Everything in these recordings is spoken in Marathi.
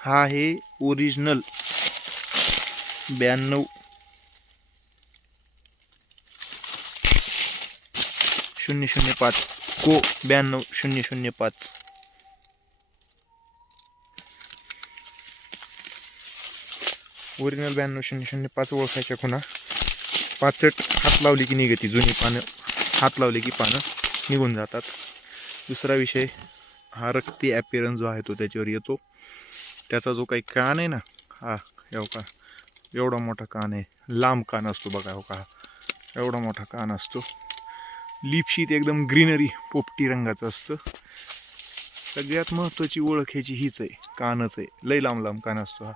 हा आहे ओरिजिनल 92 005 को 92 005. ओरिजिनल 92 005 ओळखायच्या खुणा. पाचट हात लावली की निघती जुनी पानं, हात लावली की पानं निघून जातात. दुसरा विषय, हा रक्ती ॲपिरन्स जो आहे तो त्याच्यावर येतो. त्याचा जो काही कान आहे ना, हा एवढा एवढा मोठा कान आहे, लांब कान असतो बघा. हो का, एवढा मोठा कान असतो. लिपशीत एकदम ग्रीनरी पोपटी रंगाचं असतं. सगळ्यात महत्त्वाची ओळख ह्याची हीच आहे, कानच आहे. लई लांब लांब कान असतो हा.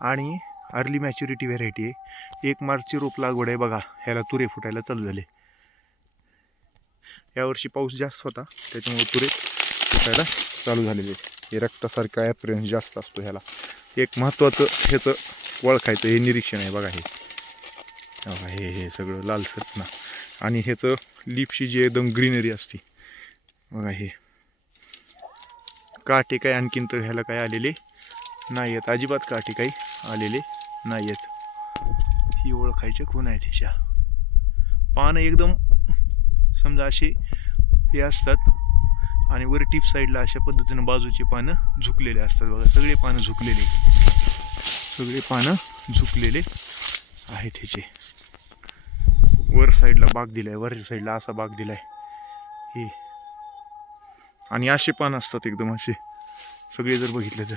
आणि अर्ली मॅच्युरिटी व्हेरायटी आहे. 1 मार्चची रोप लागवड आहे बघा. ह्याला तुरे फुटायला चालू झाले. यावर्षी पाऊस जास्त होता त्याच्यामुळे तुरे फुटायला चालू झालेले. हे रक्तासारखा ॲपिरन्स जास्त असतो ह्याला. एक महत्त्वाचं ह्याचं ओळखायचं हे निरीक्षण आहे बघा. हे सगळं लालसर ना. आणि ह्याचं लिपशी जी एकदम ग्रीनरी असते बघा. हे काटे काय आणखीन तर ह्याला काय आलेले नाही आहेत, अजिबात काटे काही आलेले नाही आहेत. ही ओळखायचे खूण आहेत ह्याच्या. पानं एकदम समजा असे हे असतात आणि वर टिप साईडला अशा पद्धतीनं बाजूचे पानं झुकलेले असतात बघा. सगळे पानं झुकलेले आहेत ह्याचे. वर साईडला बाग दिलाय, वरच्या साईडला असा बाग दिलाय हे. आणि असे पानं असतात एकदम असे सगळे जर बघितले तर.